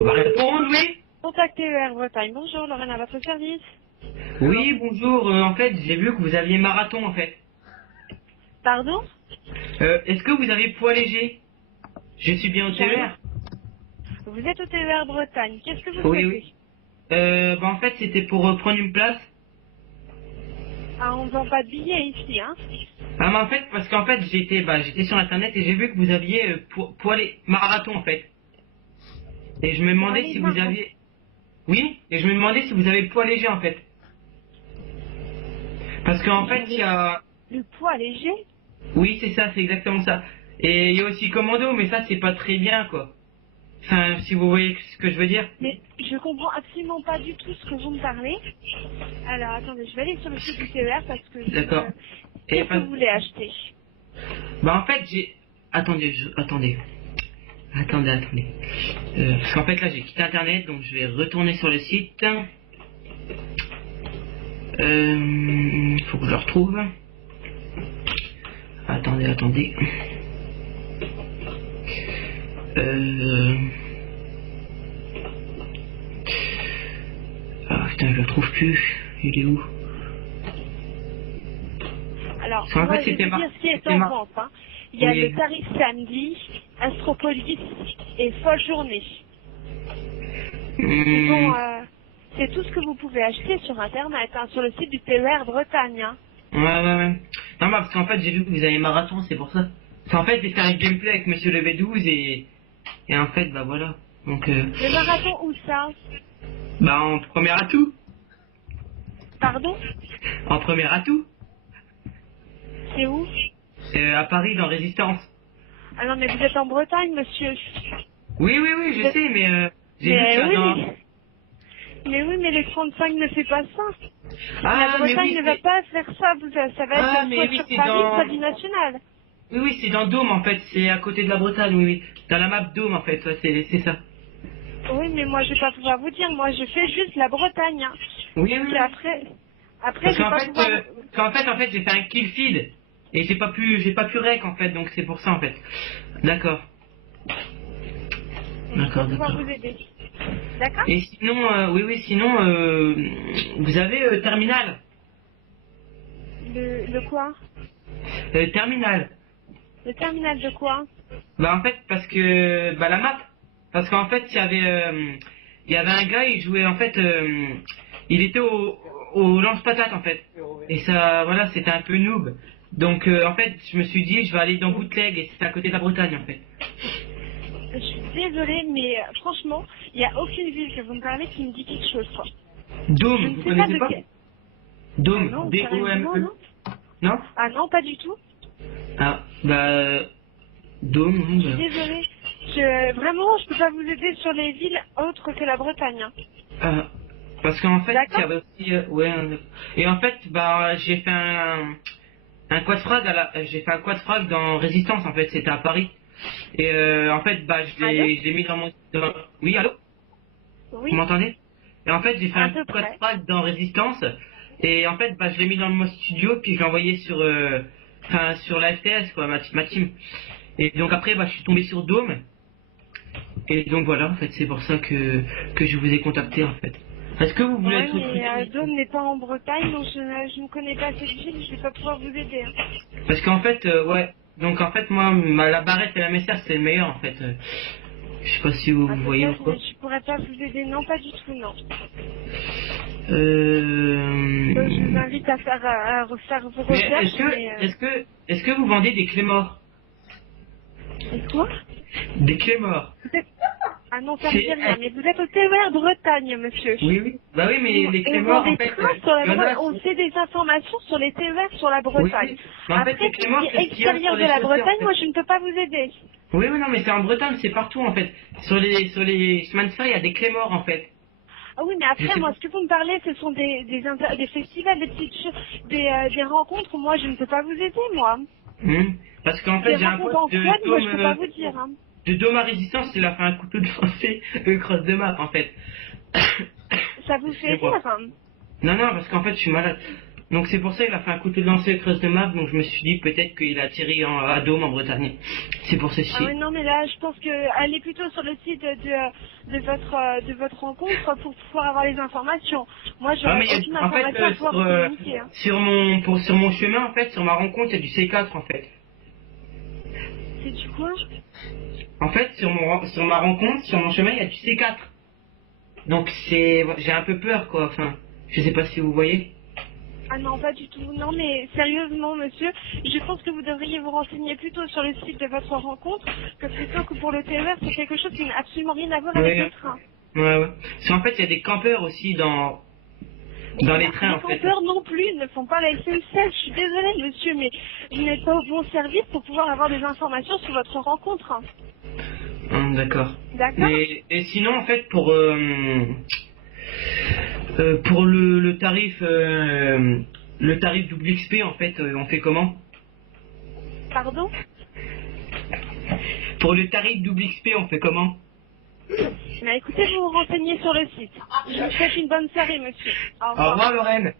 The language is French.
On va répondre, oui. Contactez Air Bretagne. Bonjour, Lorraine à votre service. Oui, bonjour. En fait, j'ai vu que vous aviez marathon, en fait. Pardon? Est-ce que vous avez poids léger? Je suis bien au J'arrive. TER. Vous êtes au TER Bretagne. Qu'est-ce que vous Oui, oui. souhaitez? En fait, c'était pour prendre une place. Ah, on ne vend pas de billets ici, hein? Ah, mais en fait, parce qu'en fait, j'étais sur Internet et j'ai vu que vous aviez marathon, en fait. Et je me Pour demandais aller si vous marron. aviez... Oui, et je me demandais si vous avez poids léger, en fait. Parce qu'en Vous fait, il y avez a... le poids léger? Oui, c'est ça, c'est exactement ça. Et il y a aussi commando, mais ça, c'est pas très bien, quoi. Enfin, si vous voyez ce que je veux dire. Mais je comprends absolument pas du tout ce que vous me parlez. Alors, attendez, je vais aller sur le site du TER parce que je D'accord. ne... Et Qu'est-ce que pas... vous voulez acheter? Bah en fait j'ai... Attendez, attendez. Parce qu'en fait là j'ai quitté internet donc je vais retourner sur le site. Faut que je le retrouve. Attendez. Euh... Ah putain je le trouve plus. Il est où? Alors, Parce qu'en moi, fait je vais vous dire ce qui est c'était en marre. vente, hein. Il y a le Oui. tarif samedi, Astropolis et folle journée. Ce sont, Hum, c'est tout ce que vous pouvez acheter sur Internet, hein, sur le site du TER Bretagne, hein. ouais. Non bah parce qu'en fait j'ai vu que vous avez marathon, c'est pour ça. Parce qu'en fait j'ai fait un gameplay avec Monsieur le V12 et en fait bah voilà. Donc Le marathon où ça? bah en premier atout. Pardon? En premier atout. C'est où? À Paris dans Résistance. Ah non, mais vous êtes en Bretagne, monsieur. Oui, Vous je êtes... sais, mais j'ai vu Mais que oui, dans... mais les 35 ne fait pas ça. La Ah, mais Bretagne oui, ne va c'est... pas faire ça. Ça va Ah, être mais soit oui, sur c'est Paris, soit dans... du national. Oui, c'est dans Dôme, en fait. C'est à côté de la Bretagne, oui. Dans la map Dôme, en fait. Ouais, c'est ça. Oui, mais moi, je vais pas pouvoir vous dire. Moi, je fais juste la Bretagne, hein. Donc Oui. après, Parce je vais qu'en pas fait, pouvoir j'ai fait un kill feed. Et j'ai pas pu rec, en fait. Donc c'est pour ça, en fait. D'accord. je vais pas pouvoir D'accord. vous aider. D'accord? Et sinon, sinon, vous avez Terminal. Le quoi? Terminal. Le terminal de quoi? Bah en fait parce que bah la map parce qu'en fait il y avait un gars il jouait en fait il était au lance-patate en fait et ça voilà c'était un peu noob donc en fait je me suis dit je vais aller dans Bootleg et c'est à côté de la Bretagne en fait. Je suis désolée, mais franchement, il n'y a aucune ville que vous me parlez qui me dit quelque chose, quoi. Je Dôme ne vous sais pas connaissez de pas? quel... Ah Dôme non, sérieusement, D-O-M-E non? non? Ah non, pas du tout. Ah bah Dôme Je oui, suis désolée. Vraiment, je peux pas vous aider sur les villes autres que la Bretagne, hein. euh, parce qu'en fait il y D'accord? avait aussi et en fait bah j'ai fait un quad frag j'ai fait un quad frag dans Résistance en fait c'était à Paris et en fait bah Allô? je l'ai mis oui allô vous Oui, m'entendez et en fait j'ai fait à un peu quad près. frag dans Résistance et en fait bah je l'ai mis dans le mode studio puis je l'ai envoyé sur sur la FTS quoi ma team et donc après bah je suis tombé sur Dome et donc voilà en fait c'est pour ça que je vous ai contacté en fait est-ce que vous voulez Ouais, être mais recruté Dôme n'est pas en Bretagne, donc je ne connais pas cette ville, je vais pas pouvoir vous aider, hein. parce qu'en fait ouais donc en fait moi la barrette et la message c'est le meilleur en fait. Je sais pas si vous Ah, voyez peut-être, mais pourquoi. je pourrais pas vous aider. Non, pas du tout, non. Je vous Euh... invite à faire, à refaire vos Mais recherches, mais... est-ce que vous vendez des clés morts? Et quoi? Des clés morts. Vous êtes... Ah non, ça me dit C'est rien, mais vous êtes au TER Bretagne, monsieur. oui. Bah oui, mais les clés On vend morts en des fait, trains sur la il y en Bretagne, a. on sait des informations sur les TER sur la Bretagne. Oui. Mais en fait, Après, les tout clés ce qui morts, c'est est ce qu'il y a sur extérieur de les la chaussées en Bretagne, fait. moi je ne peux pas vous aider. Oui, non, mais c'est en Bretagne, c'est partout en fait. Sur les chemins de fer, il y a des clés morts en fait. Ah oui, mais Je après, sais moi, pas. ce que vous me parlez, ce sont des festivals, des petites choses, des rencontres. Moi, je ne peux pas vous aider, moi. Parce qu'en Des fait, j'ai un rencontres pote en squad, moi, je peux pas vous dire, hein. de Dôme à Résistance, il a fait un couteau de français cross de map en fait. Ça vous fait Excusez-moi. rire, hein. Non, parce qu'en fait, je suis malade. Donc c'est pour ça qu'il a fait un couteau de lancer avec Creuse de Map, donc je me suis dit peut-être qu'il a atterri à Dôme en Bretagne. C'est pour ceci. Ah ouais, non, mais là, je pense que allez plutôt sur le site de votre rencontre pour pouvoir avoir les informations. Moi, Ah, j'aurais mais aucune en fait, information à pouvoir vous communiquer. Hein. sur mon chemin, en fait, sur ma rencontre, il y a du C4 en fait. C'est du quoi? En fait, sur ma rencontre, sur mon chemin, il y a du C4. Donc j'ai un peu peur quoi, enfin, je sais pas si vous voyez. Ah non, pas du tout. Non, mais sérieusement, monsieur, je pense que vous devriez vous renseigner plutôt sur le site de votre rencontre que plutôt que pour le TER. C'est quelque chose qui n'a absolument rien à voir avec Oui, le train. ouais. Parce qu'en fait, il y a des campeurs aussi dans les trains en Les fait. campeurs non plus ne font pas la SNCF. Je suis désolée, monsieur, mais vous n'êtes pas au bon service pour pouvoir avoir des informations sur votre rencontre. Hein. D'accord. D'accord? Et sinon, en fait, pour le tarif double XP, en fait, on fait comment? Pardon? Pour le tarif double XP, on fait comment? Mais écoutez, vous vous renseignez sur le site. Je vous souhaite une bonne soirée, monsieur. Au Au revoir. revoir, Lorraine.